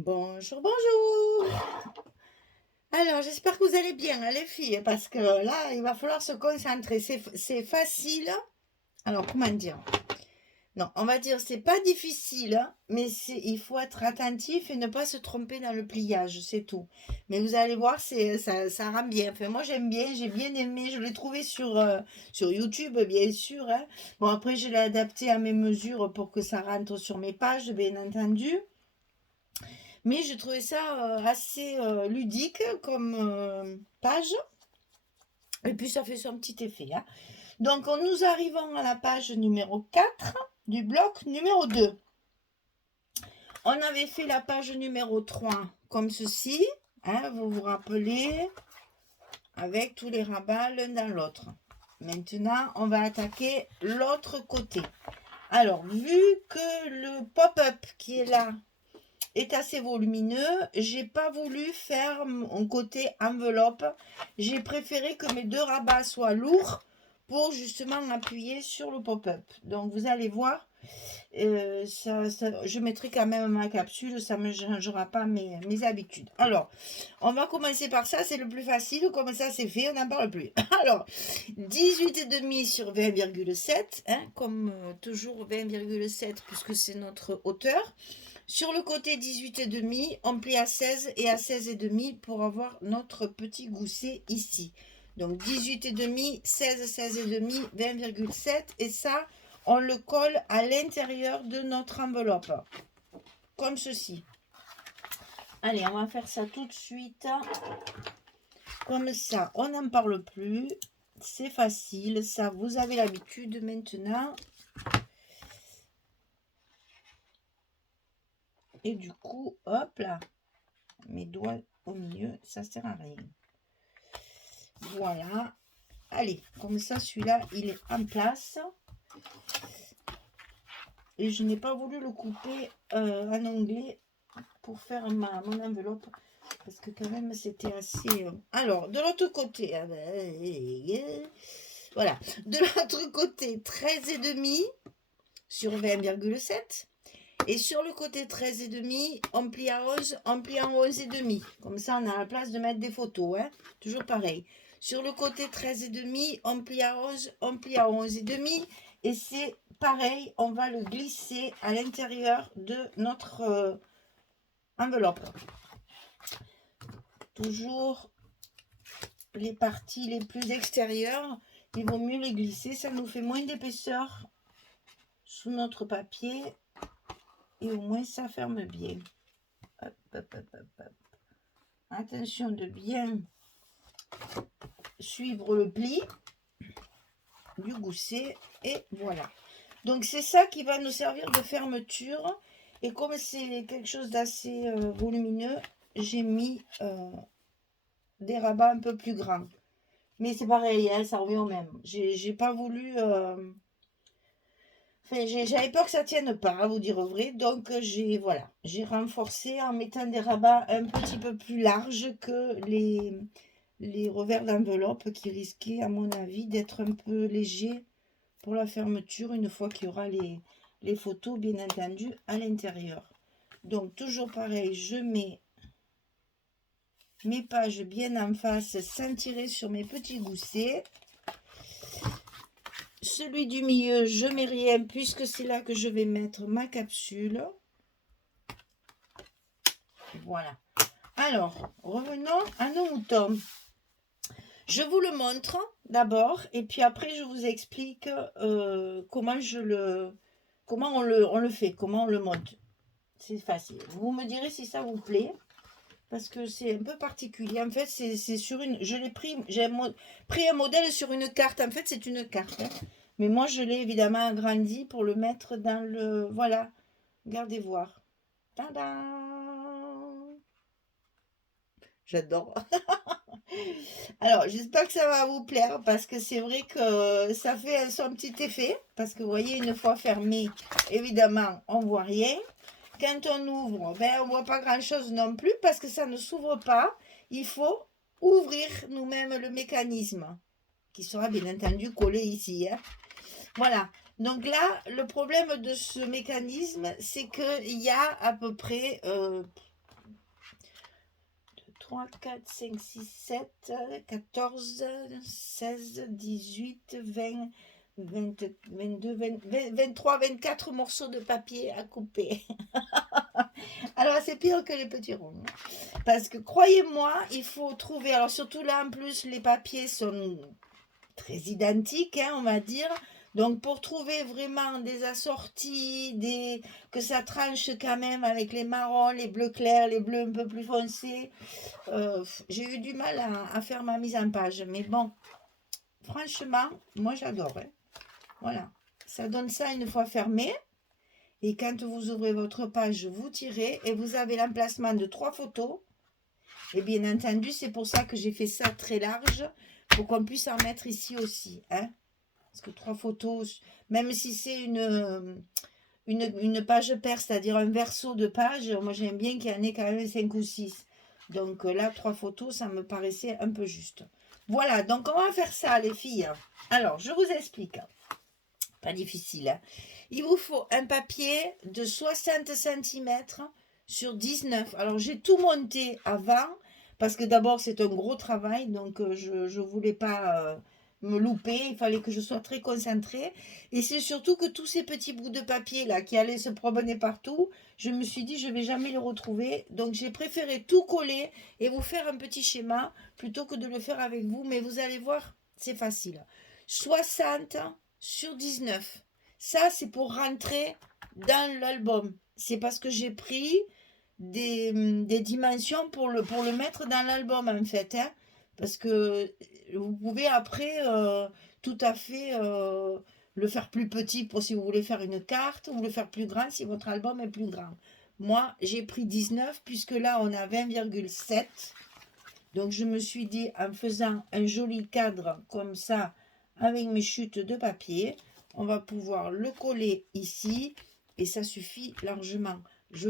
Bonjour, bonjour. Alors, j'espère que vous allez bien, hein, les filles, parce que là, il va falloir se concentrer. C'est facile. Alors, comment dire? Non, on va dire, c'est pas difficile, hein, mais il faut être attentif et ne pas se tromper dans le pliage, c'est tout. Mais vous allez voir, ça rend bien. Enfin, moi, j'aime bien, j'ai bien aimé. Je l'ai trouvé sur YouTube, bien sûr, hein. Bon, après, je l'ai adapté à mes mesures pour que ça rentre sur mes pages, bien entendu. Mais je trouvais ça assez ludique comme page. Et puis ça fait son petit effet, hein. Donc nous arrivons à la page numéro 4 du bloc numéro 2. On avait fait la page numéro 3 comme ceci, hein, vous vous rappelez, avec tous les rabats l'un dans l'autre. Maintenant, on va attaquer l'autre côté. Alors, vu que le pop-up qui est là est assez volumineux, j'ai pas voulu faire mon côté enveloppe. J'ai préféré que mes deux rabats soient lourds pour justement appuyer sur le pop-up. Donc vous allez voir, je mettrai quand même ma capsule, ça ne me changera pas mes habitudes. Alors, on va commencer par ça, c'est le plus facile, comme ça c'est fait, on n'en parle plus. Alors, 18,5 sur 20,7, hein, comme toujours 20,7 puisque c'est notre hauteur. Sur le côté 18,5, on plie à 16 et à 16,5 pour avoir notre petit gousset ici. Donc 18,5, 16, 16,5, 20,7 et ça, on le colle à l'intérieur de notre enveloppe. Comme ceci. Allez, on va faire ça tout de suite. Comme ça, on n'en parle plus. C'est facile, ça vous avez l'habitude maintenant. Et du coup, hop là, mes doigts au milieu, ça sert à rien. Voilà. Allez, comme ça, celui-là, il est en place. Et je n'ai pas voulu le couper en onglet pour faire mon enveloppe. Parce que quand même, c'était assez... Alors, de l'autre côté... voilà. De l'autre côté, 13,5 sur 20,7. Et sur le côté 13,5, on plie à 11, on plie en 11,5. Comme ça, on a la place de mettre des photos. Hein. Toujours pareil. Sur le côté 13,5, on plie à 11, on plie à 11,5. Et c'est pareil, on va le glisser à l'intérieur de notre enveloppe. Toujours les parties les plus extérieures, il vaut mieux les glisser. Ça nous fait moins d'épaisseur sous notre papier. Et au moins, ça ferme bien. Hop, hop, hop, hop, hop. Attention de bien suivre le pli du gousset et voilà. Donc c'est ça qui va nous servir de fermeture et comme c'est quelque chose d'assez volumineux, j'ai mis des rabats un peu plus grands. Mais c'est pareil, hein, ça revient au même. J'ai pas voulu... Enfin, j'avais peur que ça tienne pas, à vous dire vrai. Donc j'ai renforcé en mettant des rabats un petit peu plus larges que les revers d'enveloppe qui risquaient, à mon avis, d'être un peu légers pour la fermeture une fois qu'il y aura les photos, bien entendu, à l'intérieur. Donc, toujours pareil, je mets mes pages bien en face sans tirer sur mes petits goussets. Celui du milieu, je mets rien puisque c'est là que je vais mettre ma capsule. Voilà. Alors, revenons à nos moutons. Je vous le montre d'abord et puis après je vous explique comment on le fait, comment on le monte. C'est facile. Vous me direz si ça vous plaît parce que c'est un peu particulier. En fait, c'est sur une... Je l'ai pris, j'ai pris un modèle sur une carte. En fait, c'est une carte. Hein. Mais moi, je l'ai évidemment agrandi pour le mettre dans le... Voilà. Regardez voir. Tadam! J'adore. Alors, j'espère que ça va vous plaire parce que c'est vrai que ça fait son petit effet. Parce que vous voyez, une fois fermé, évidemment, on ne voit rien. Quand on ouvre, ben, on ne voit pas grand-chose non plus parce que ça ne s'ouvre pas. Il faut ouvrir nous-mêmes le mécanisme qui sera bien entendu collé ici. Hein. Voilà. Donc là, le problème de ce mécanisme, c'est qu'il y a à peu près 3, 4, 5, 6, 7, 14, 16, 18, 20, 22, 23, 24 morceaux de papier à couper. Alors, c'est pire que les petits ronds. Parce que, croyez-moi, il faut trouver... Alors, surtout là, en plus, les papiers sont très identiques, hein, on va dire. Donc, pour trouver vraiment des assortis, que ça tranche quand même avec les marrons, les bleus clairs, les bleus un peu plus foncés, j'ai eu du mal à faire ma mise en page. Mais bon, franchement, moi, j'adore. Hein. Voilà. Ça donne ça une fois fermé. Et quand vous ouvrez votre page, vous tirez et vous avez l'emplacement de 3 photos. Et bien entendu, c'est pour ça que j'ai fait ça très large, pour qu'on puisse en mettre ici aussi. Hein. Parce que 3 photos, même si c'est une page paire, c'est-à-dire un verso de page, moi j'aime bien qu'il y en ait quand même 5 ou 6. Donc là, 3 photos, ça me paraissait un peu juste. Voilà, donc on va faire ça les filles. Alors, je vous explique. Pas difficile. Hein. Il vous faut un papier de 60 cm sur 19. Alors, j'ai tout monté avant, parce que d'abord, c'est un gros travail, donc je ne voulais pas me louper. Il fallait que je sois très concentrée. Et c'est surtout que tous ces petits bouts de papier là qui allaient se promener partout, je me suis dit, je ne vais jamais les retrouver. Donc, j'ai préféré tout coller et vous faire un petit schéma plutôt que de le faire avec vous. Mais vous allez voir, c'est facile. 60 sur 19. Ça, c'est pour rentrer dans l'album. C'est parce que j'ai pris des dimensions pour le mettre dans l'album, en fait. Hein. Parce que vous pouvez après tout à fait le faire plus petit pour si vous voulez faire une carte, ou le faire plus grand si votre album est plus grand. Moi, j'ai pris 19 puisque là, on a 20,7. Donc, je me suis dit, en faisant un joli cadre comme ça, avec mes chutes de papier, on va pouvoir le coller ici et ça suffit largement. Je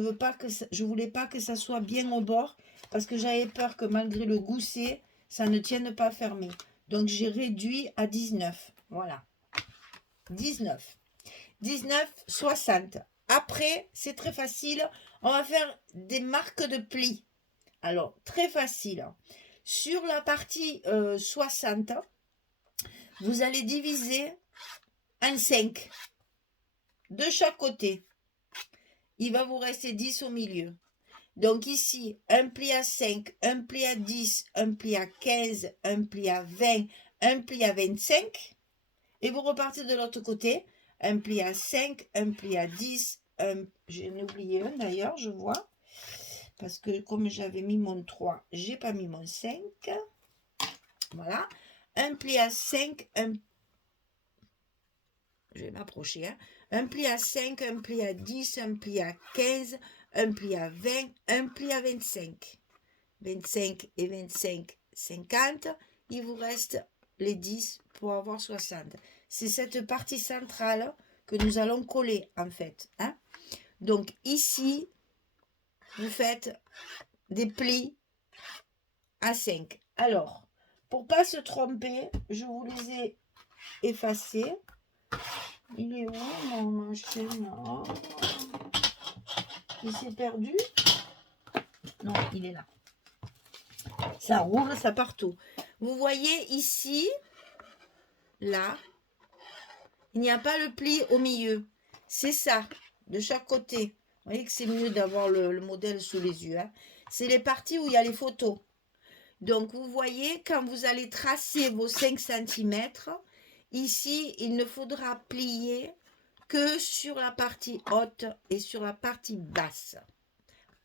voulais pas que ça soit bien au bord parce que j'avais peur que malgré le gousset, ça ne tienne pas fermé. Donc j'ai réduit à 19. Voilà. 19. 19, 60. Après, c'est très facile. On va faire des marques de plis. Alors, très facile. Sur la partie 60, vous allez diviser en 5 de chaque côté. Il va vous rester 10 au milieu. Donc ici, un pli à 5, un pli à 10, un pli à 15, un pli à 20, un pli à 25. Et vous repartez de l'autre côté. Un pli à 5, un pli à 10, j'en ai oublié un d'ailleurs, je vois. Parce que comme j'avais mis mon 3, j'ai pas mis mon 5. Voilà. Un pli à 5, je vais m'approcher. Hein. Un pli à 5, un pli à 10, un pli à 15, un pli à 20, un pli à 25. 25 et 25, 50. Il vous reste les 10 pour avoir 60. C'est cette partie centrale que nous allons coller en fait. Hein. Donc ici, vous faites des plis à 5. Alors, pour pas se tromper, je vous les ai effacés. Il est où mon chaîne? Il s'est perdu? Non, il est là. Ça roule, ça partout. Vous voyez ici, là, il n'y a pas le pli au milieu. C'est ça, de chaque côté. Vous voyez que c'est mieux d'avoir le modèle sous les yeux. Hein. C'est les parties où il y a les photos. Donc, vous voyez, quand vous allez tracer vos 5 cm, ici, il ne faudra plier que sur la partie haute et sur la partie basse.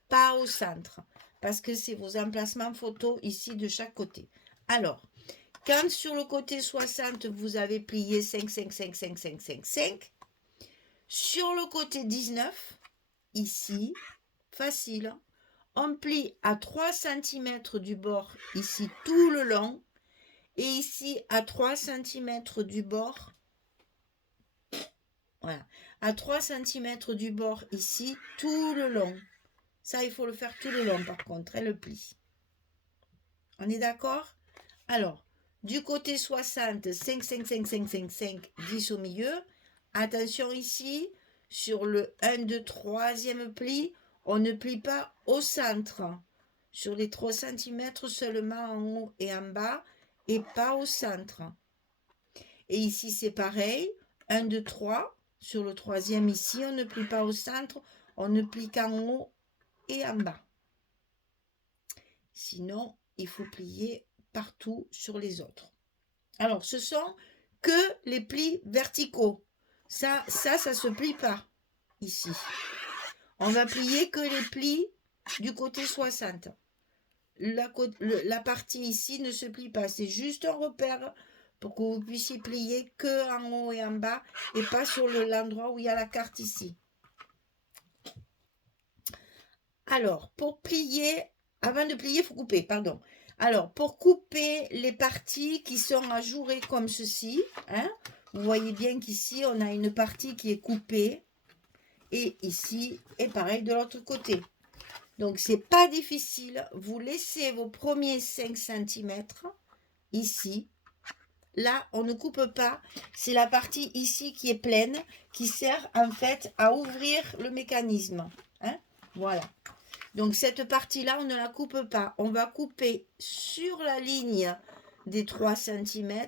Pas au centre, parce que c'est vos emplacements photos ici de chaque côté. Alors, quand sur le côté 60, vous avez plié 5, 5, 5, 5, 5, 5, 5, sur le côté 19, ici, facile, on plie à 3 cm du bord, ici tout le long, et ici à 3 cm du bord, voilà, à 3 cm du bord, ici, tout le long. Ça, il faut le faire tout le long, par contre, le pli. On est d'accord? Alors, du côté 60, 5, 5, 5, 5, 5, 5, 10 au milieu. Attention ici, sur le 1, 2, 3e pli, on ne plie pas au centre. sur les 3 cm seulement en haut et en bas et pas au centre. Et ici c'est pareil, 1, 2, 3, sur le troisième ici, on ne plie pas au centre, on ne plie qu'en haut et en bas. Sinon, il faut plier partout sur les autres. Alors, ce sont que les plis verticaux. Ça se plie pas ici. On va plier que les plis du côté 60. La partie ici ne se plie pas. C'est juste un repère pour que vous puissiez plier que en haut et en bas et pas sur l'endroit où il y a la carte ici. Alors, pour plier, avant de plier, il faut couper, pardon. Alors, pour couper les parties qui sont ajourées comme ceci, hein, vous voyez bien qu'ici, on a une partie qui est coupée. Et ici, et pareil de l'autre côté. Donc, c'est pas difficile. Vous laissez vos premiers 5 cm ici. Là, on ne coupe pas. C'est la partie ici qui est pleine, qui sert en fait à ouvrir le mécanisme. Hein, voilà. Donc, cette partie-là, on ne la coupe pas. On va couper sur la ligne des 3 cm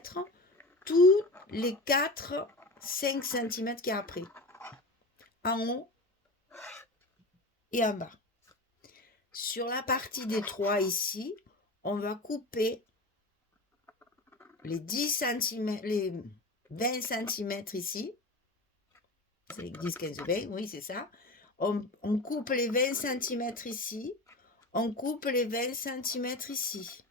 tous les 4-5 cm qu'il y a après. En haut et en bas. Sur la partie des 3 ici, on va couper les 10 cm, les 20 cm ici. C'est 10, 15, 20, oui, c'est ça. On coupe les 20 cm ici. On coupe les 20 cm ici.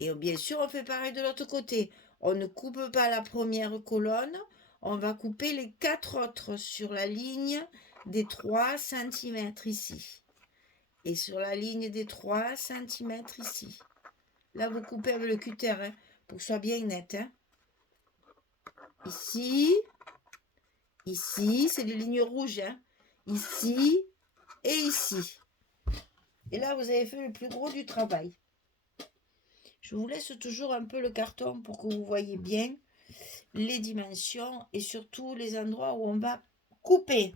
Et bien sûr, on fait pareil de l'autre côté. On ne coupe pas la première colonne. On va couper les 4 autres sur la ligne des 3 cm ici. Et sur la ligne des 3 cm ici. Là, vous coupez avec le cutter, hein, pour que ce soit bien net. Hein. Ici, ici, c'est les lignes rouges. Hein. Ici et ici. Et là, vous avez fait le plus gros du travail. Je vous laisse toujours un peu le carton pour que vous voyez bien les dimensions et surtout les endroits où on va couper.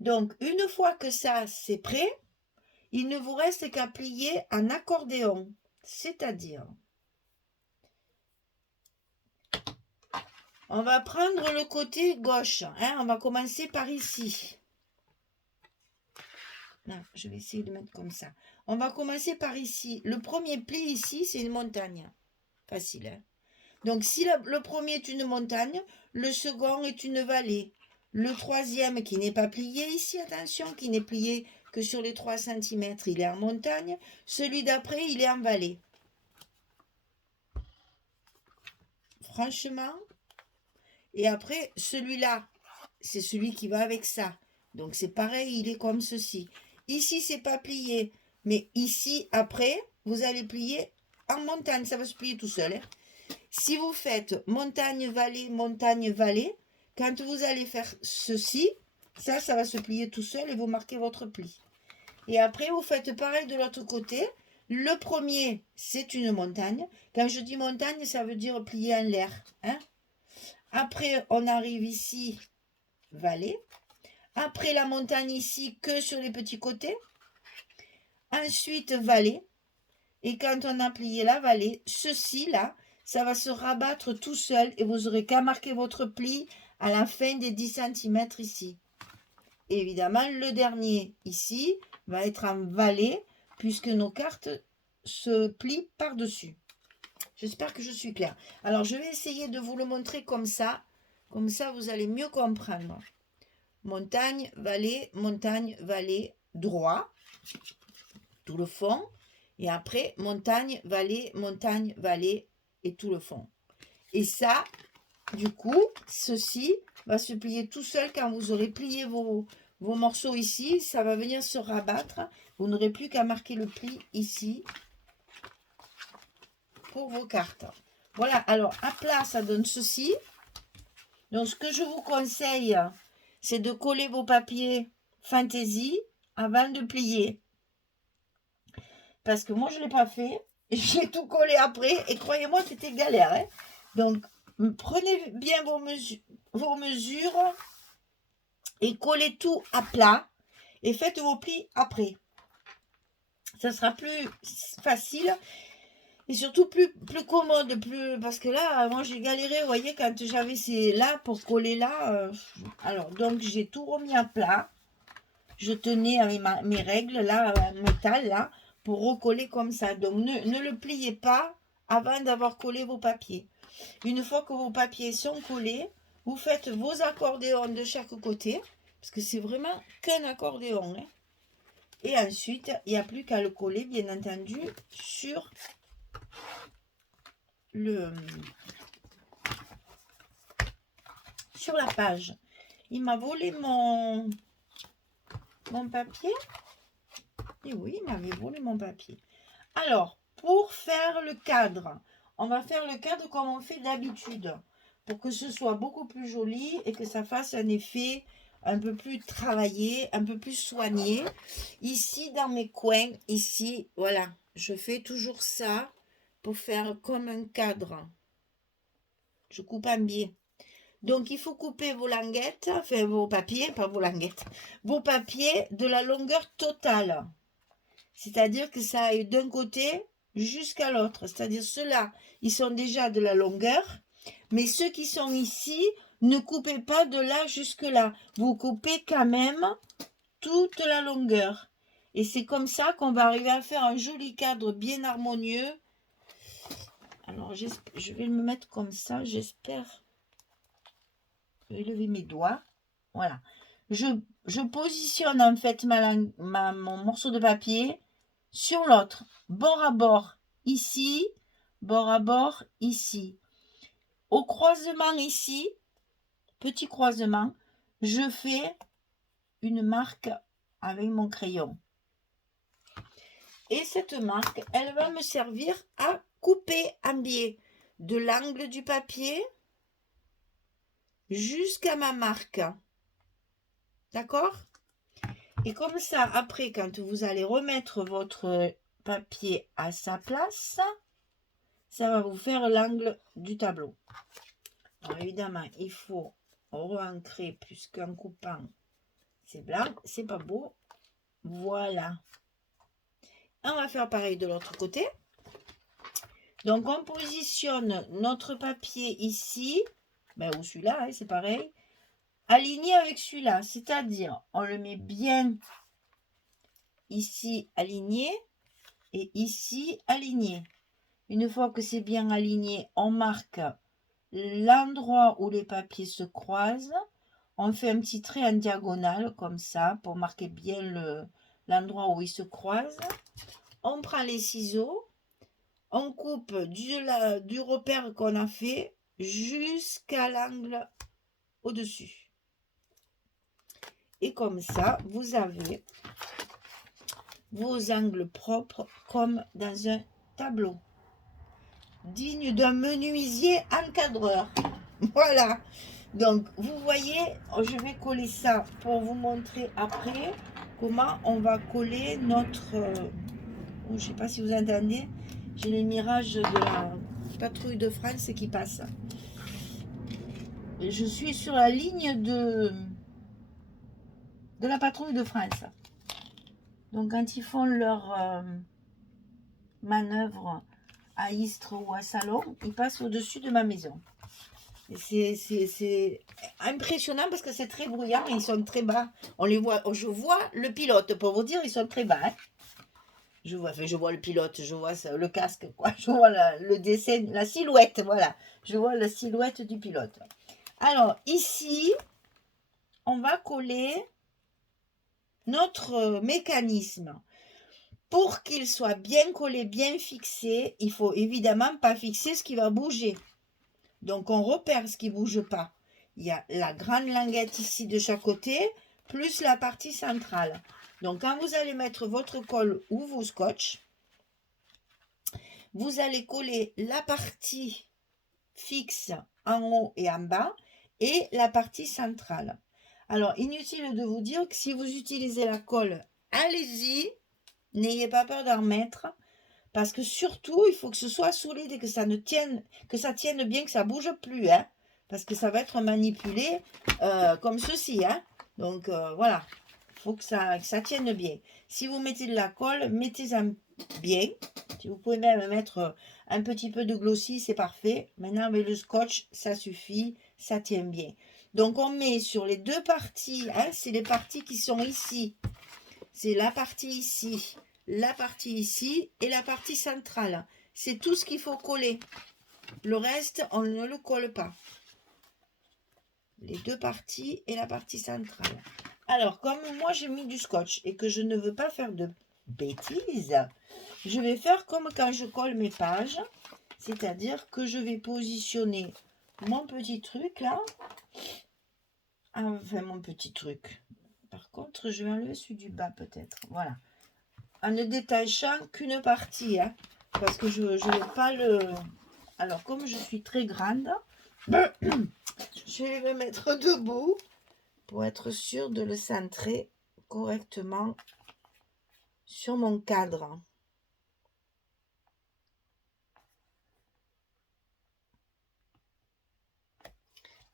Donc, une fois que ça, c'est prêt, il ne vous reste qu'à plier en accordéon. C'est-à-dire, on va prendre le côté gauche. Hein, on va commencer par ici. Non, je vais essayer de mettre comme ça. On va commencer par ici. Le premier pli ici, c'est une montagne. Facile. Hein? Donc, si le premier est une montagne, le second est une vallée. Le troisième qui n'est pas plié ici, attention, qui n'est plié que sur les 3 cm, il est en montagne. Celui d'après, il est en vallée. Franchement. Et après, celui-là, c'est celui qui va avec ça. Donc, c'est pareil, il est comme ceci. Ici, c'est pas plié. Mais ici, après, vous allez plier en montagne. Ça va se plier tout seul. Hein. Si vous faites montagne-vallée, quand vous allez faire ceci, ça va se plier tout seul et vous marquez votre pli. Et après, vous faites pareil de l'autre côté. Le premier, c'est une montagne. Quand je dis montagne, ça veut dire plier en l'air. Hein? Après, on arrive ici, vallée. Après, la montagne ici, que sur les petits côtés. Ensuite, vallée. Et quand on a plié la vallée, ceci là, ça va se rabattre tout seul et vous aurez qu'à marquer votre pli à la fin des 10 cm ici. Et évidemment, le dernier ici va être en vallée puisque nos cartes se plient par-dessus. J'espère que je suis claire. Alors, je vais essayer de vous le montrer comme ça. Comme ça, vous allez mieux comprendre. Montagne, vallée, droit, tout le fond. Et après, montagne, vallée et tout le fond. Et ça, du coup, ceci va se plier tout seul quand vous aurez plié vos morceaux ici. Ça va venir se rabattre. Vous n'aurez plus qu'à marquer le pli ici pour vos cartes. Voilà, alors à plat, ça donne ceci. Donc, ce que je vous conseille, c'est de coller vos papiers fantaisie avant de plier. Parce que moi, je ne l'ai pas fait. J'ai tout collé après. Et croyez-moi, c'était galère. Hein. Donc, prenez bien vos mesures et collez tout à plat. Et faites vos plis après. Ça sera plus facile et surtout plus commode, parce que là, moi j'ai galéré, vous voyez, quand j'avais ces là pour coller là. Alors, donc j'ai tout remis à plat. Je tenais avec mes règles là, en métal là, pour recoller comme ça. Donc ne le pliez pas avant d'avoir collé vos papiers. Une fois que vos papiers sont collés, vous faites vos accordéons de chaque côté, parce que c'est vraiment qu'un accordéon, hein. Et ensuite, il n'y a plus qu'à le coller, bien entendu, sur la page. Il m'a volé mon papier. Et oui, il m'avait volé mon papier. Alors, pour faire le cadre, on va faire le cadre comme on fait d'habitude, pour que ce soit beaucoup plus joli et que ça fasse un effet un peu plus travaillé, un peu plus soigné. Ici, dans mes coins, ici, voilà, je fais toujours ça pour faire comme un cadre. Je coupe en biais. Donc, il faut couper vos languettes, enfin vos papiers, pas vos languettes, vos papiers de la longueur totale. C'est-à-dire que ça aille d'un côté jusqu'à l'autre. C'est-à-dire ceux-là, ils sont déjà de la longueur, mais ceux qui sont ici, ne coupez pas de là jusque là. Vous coupez quand même toute la longueur. Et c'est comme ça qu'on va arriver à faire un joli cadre bien harmonieux. Alors, je vais me mettre comme ça, j'espère. Je vais lever mes doigts. Voilà. Je positionne en fait mon morceau de papier sur l'autre, bord à bord ici, bord à bord ici. Au croisement ici, petit croisement, je fais une marque avec mon crayon. Et cette marque, elle va me servir à couper en biais de l'angle du papier jusqu'à ma marque. D'accord? Et comme ça, après, quand vous allez remettre votre papier à sa place, ça va vous faire l'angle du tableau. Alors, évidemment, il faut re-ancrer, puisqu'en coupant, c'est blanc, c'est pas beau. Voilà. On va faire pareil de l'autre côté. Donc, on positionne notre papier ici, ou celui-là, hein, c'est pareil, aligné avec celui-là, c'est-à-dire, on le met bien ici aligné et ici aligné. Une fois que c'est bien aligné, on marque l'endroit où les papiers se croisent. On fait un petit trait en diagonale comme ça pour marquer bien l'endroit où ils se croisent. On prend les ciseaux, on coupe du repère qu'on a fait jusqu'à l'angle au-dessus. Et comme ça, vous avez vos angles propres comme dans un tableau. Digne d'un menuisier encadreur. Voilà. Donc, vous voyez, je vais coller ça pour vous montrer après comment on va coller notre... je ne sais pas si vous entendez, j'ai les mirages de la patrouille de France qui passent. Je suis sur la ligne de la patrouille de France. Donc, quand ils font leur manœuvre à Istres ou à Salon, ils passent au-dessus de ma maison. C'est impressionnant parce que c'est très bruyant et ils sont très bas. On les voit, je vois le pilote, pour vous dire, ils sont très bas. Hein. Je vois le pilote, je vois ça, le casque, quoi. Je vois le dessin, la silhouette, voilà. Je vois la silhouette du pilote. Alors, ici, on va coller notre mécanisme. Pour qu'il soit bien collé, bien fixé, il faut évidemment pas fixer ce qui va bouger. Donc, on repère ce qui ne bouge pas. Il y a la grande languette ici de chaque côté, plus la partie centrale. Donc, quand vous allez mettre votre colle ou vos scotch, vous allez coller la partie fixe en haut et en bas et la partie centrale. Alors, inutile de vous dire que si vous utilisez la colle, allez-y, n'ayez pas peur d'en remettre. Parce que surtout, il faut que ce soit solide et que ça tienne bien, que ça ne bouge plus. Hein, parce que ça va être manipulé comme ceci. Hein. Donc, voilà. faut que ça tienne bien. Si vous mettez de la colle, mettez-en bien. Si vous pouvez même mettre un petit peu de glossy, c'est parfait. Maintenant, avec le scotch, ça suffit, ça tient bien. Donc, on met sur les deux parties, hein, c'est les parties qui sont ici. C'est la partie ici, la partie ici et la partie centrale. C'est tout ce qu'il faut coller. Le reste, on ne le colle pas. Les deux parties et la partie centrale. Alors, comme moi j'ai mis du scotch et que je ne veux pas faire de bêtises, je vais faire comme quand je colle mes pages. C'est-à-dire que je vais positionner mon petit truc là. Enfin, mon petit truc. Par contre, je vais enlever celui du bas peut-être. Voilà. En ne détachant qu'une partie. Hein, parce que je ne vais pas le... Alors, comme je suis très grande, je vais me mettre debout pour être sûre de le centrer correctement sur mon cadre.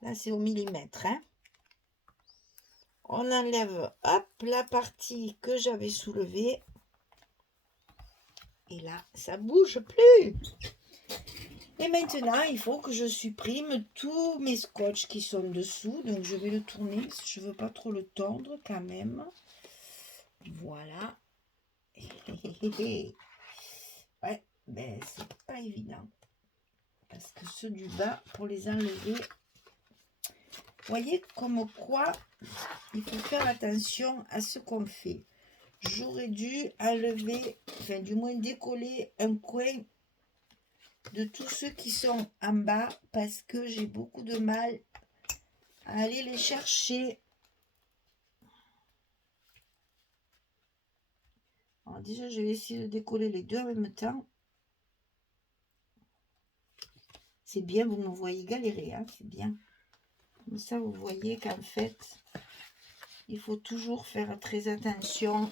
Là, c'est au millimètre. Hein. On enlève, hop, la partie que j'avais soulevée. Et là, ça bouge plus. Et maintenant, il faut que je supprime tous mes scotch qui sont dessous. Donc, je vais le tourner. Je ne veux pas trop le tordre quand même. Voilà. Ouais, ben c'est pas évident. Parce que ceux du bas, pour les enlever... Vous voyez comme quoi il faut faire attention à ce qu'on fait. J'aurais dû enlever, enfin du moins décoller un coin de tous ceux qui sont en bas parce que j'ai beaucoup de mal à aller les chercher. Alors déjà, je vais essayer de décoller les deux en même temps. C'est bien, vous me voyez galérer, hein, c'est bien. Comme ça, vous voyez qu'en fait, il faut toujours faire très attention.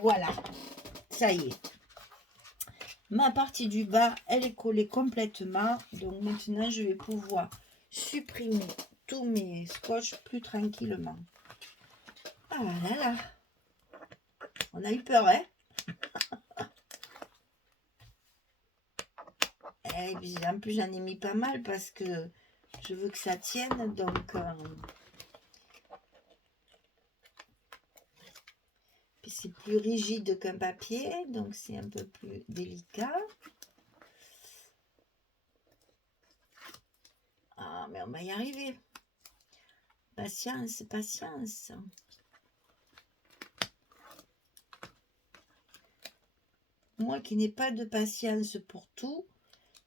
Voilà, ça y est. Ma partie du bas, elle est collée complètement. Donc maintenant, je vais pouvoir supprimer tous mes scotch plus tranquillement. Ah là là. On a eu peur, hein? Et puis, en plus, j'en ai mis pas mal parce que je veux que ça tienne. Donc, puis c'est plus rigide qu'un papier. Donc, c'est un peu plus délicat. Ah, mais on va y arriver. Patience, patience. Moi qui n'ai pas de patience pour tout,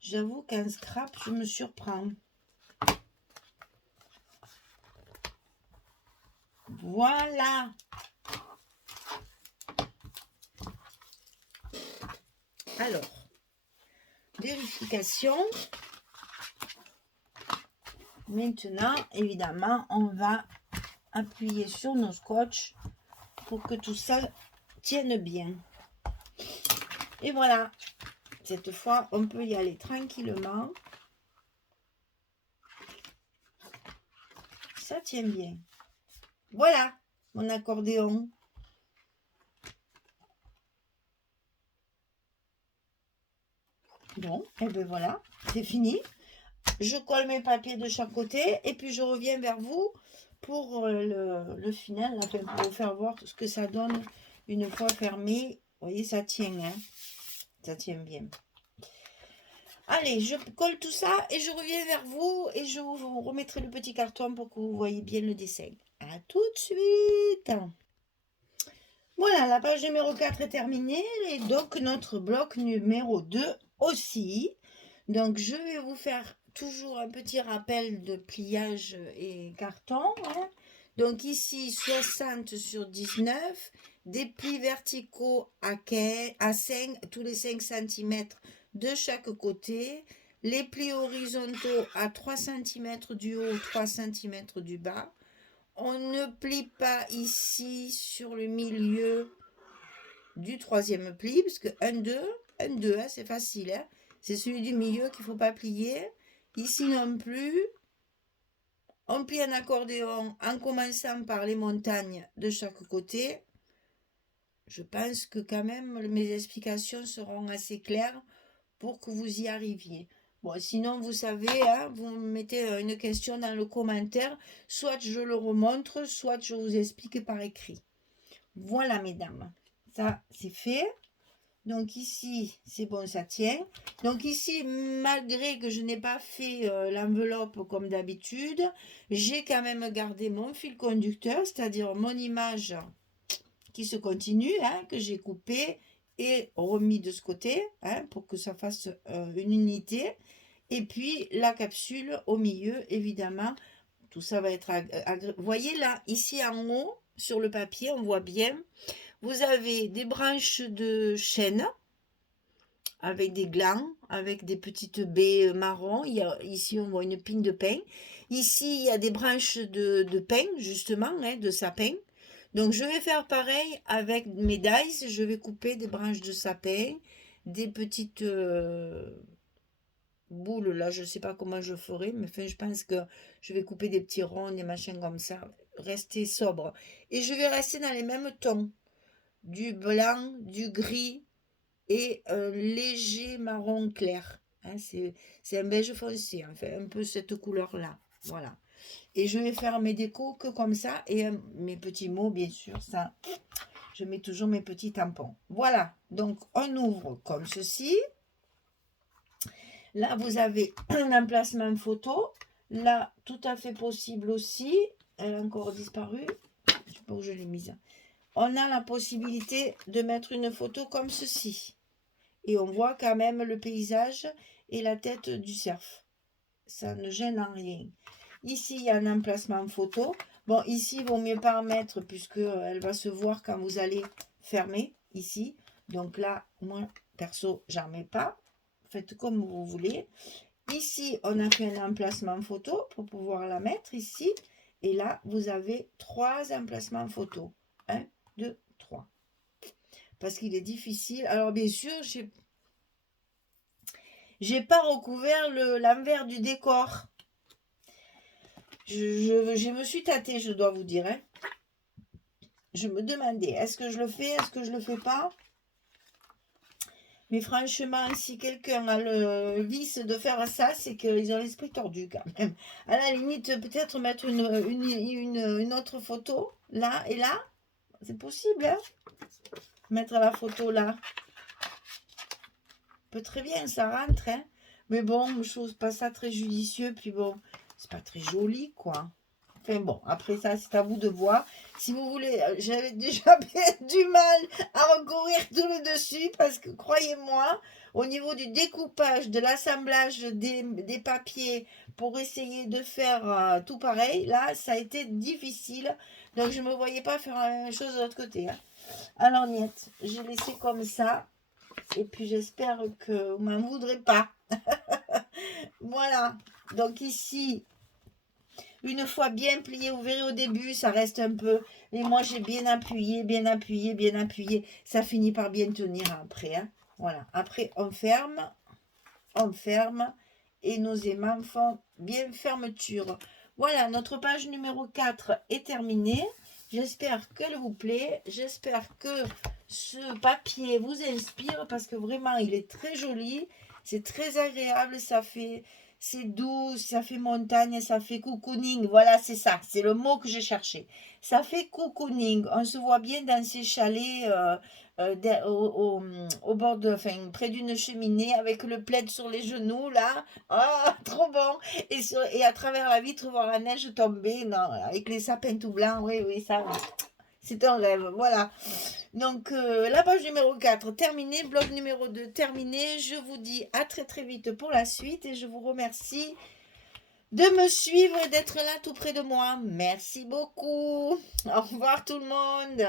j'avoue qu'en scrap, je me surprends. Voilà. Alors, vérification. Maintenant, évidemment, on va appuyer sur nos scotch pour que tout ça tienne bien. Et voilà. Cette fois, on peut y aller tranquillement. Ça tient bien. Voilà, mon accordéon. Bon, et ben voilà, c'est fini. Je colle mes papiers de chaque côté et puis je reviens vers vous pour le final, enfin, pour vous faire voir ce que ça donne une fois fermé. Vous voyez, ça tient, hein? Ça tient bien. Allez, je colle tout ça et je reviens vers vous et je vous remettrai le petit carton pour que vous voyez bien le dessin. À tout de suite. Voilà, la page numéro 4 est terminée et donc notre bloc numéro 2 aussi. Donc, je vais vous faire toujours un petit rappel de pliage et carton. Hein. Donc, ici, 60 sur 19, des plis verticaux à 5, tous les 5 cm de chaque côté, les plis horizontaux à 3 cm du haut, 3 cm du bas. On ne plie pas ici sur le milieu du troisième pli, parce que 1, 2, 1, 2, hein, c'est facile. Hein. C'est celui du milieu qu'il ne faut pas plier. Ici non plus. On plie un accordéon en commençant par les montagnes de chaque côté. Je pense que quand même mes explications seront assez claires pour que vous y arriviez. Bon, sinon, vous savez, hein, vous me mettez une question dans le commentaire, soit je le remontre, soit je vous explique par écrit. Voilà, mesdames, ça c'est fait. Donc ici, c'est bon, ça tient. Donc ici, malgré que je n'ai pas fait l'enveloppe comme d'habitude, j'ai quand même gardé mon fil conducteur, c'est-à-dire mon image qui se continue, hein, que j'ai coupé et remis de ce côté, hein, pour que ça fasse une unité. Et puis la capsule au milieu, évidemment. Tout ça va être... Vous voyez là, ici en haut, sur le papier, on voit bien. Vous avez des branches de chêne avec des glands, avec des petites baies marron. Ici, on voit une pine de pin. Ici, il y a des branches de pin, justement, hein, de sapin. Donc, je vais faire pareil avec mes dies. Je vais couper des branches de sapin, des petites boules. Là, je ne sais pas comment je ferai, mais enfin, je pense que je vais couper des petits ronds, des machins comme ça. Rester sobre. Et je vais rester dans les mêmes tons. Du blanc, du gris et un léger marron clair. Hein, c'est un beige foncé, enfin, un peu cette couleur-là. Voilà. Et je vais faire mes décos que comme ça. Et mes petits mots, bien sûr, ça, je mets toujours mes petits tampons. Voilà. Donc, on ouvre comme ceci. Là, vous avez un emplacement photo. Là, tout à fait possible aussi. Elle a encore disparu. Je ne sais pas où je l'ai mise. On a la possibilité de mettre une photo comme ceci. Et on voit quand même le paysage et la tête du cerf. Ça ne gêne en rien. Ici, il y a un emplacement photo. Bon, ici, il vaut mieux pas en mettre puisque elle va se voir quand vous allez fermer ici. Donc là, moi, perso, j'en mets pas. Faites comme vous voulez. Ici, on a fait un emplacement photo pour pouvoir la mettre ici. Et là, vous avez 3 emplacements photo. 1, 2, 3. Parce qu'il est difficile. Alors, bien sûr, j'ai pas recouvert l'envers du décor. Je me suis tâtée, je dois vous dire. Hein. Je me demandais, est-ce que je le fais, est-ce que je le fais pas? Mais franchement, si quelqu'un a le vice de faire ça, c'est qu'ils ont l'esprit tordu quand même. À la limite, peut-être mettre une autre photo, là et là. C'est possible, hein? Mettre la photo là. Peut très bien, ça rentre, hein? Mais bon, je trouve pas ça très judicieux. Puis bon, c'est pas très joli, quoi. Enfin bon, après ça, c'est à vous de voir. Si vous voulez, j'avais déjà bien du mal à recourir tout le dessus parce que, croyez-moi, au niveau du découpage, de l'assemblage des papiers pour essayer de faire tout pareil, là, ça a été difficile. Donc, je ne me voyais pas faire la même chose de l'autre côté. Hein. Alors, niet, j'ai laissé comme ça. Et puis, j'espère que vous ne m'en voudrez pas. Voilà. Donc, ici... Une fois bien plié, vous verrez au début, ça reste un peu. Et moi, j'ai bien appuyé, bien appuyé, bien appuyé. Ça finit par bien tenir après. Hein. Voilà. Après, on ferme. Et nos aimants font bien fermeture. Voilà, notre page numéro 4 est terminée. J'espère qu'elle vous plaît. J'espère que ce papier vous inspire parce que vraiment, il est très joli. C'est très agréable. C'est doux, ça fait montagne, ça fait cocooning. Voilà, c'est ça. C'est le mot que j'ai cherché. Ça fait cocooning. On se voit bien dans ces chalets au bord de, enfin, près d'une cheminée avec le plaid sur les genoux là. Ah, trop bon. Et à travers la vitre voir la neige tomber, non, avec les sapins tout blancs. Oui, oui, ça, c'est un rêve. Voilà. Donc, la page numéro 4 terminée, blog numéro 2 terminé. Je vous dis à très très vite pour la suite et je vous remercie de me suivre et d'être là tout près de moi. Merci beaucoup. Au revoir tout le monde.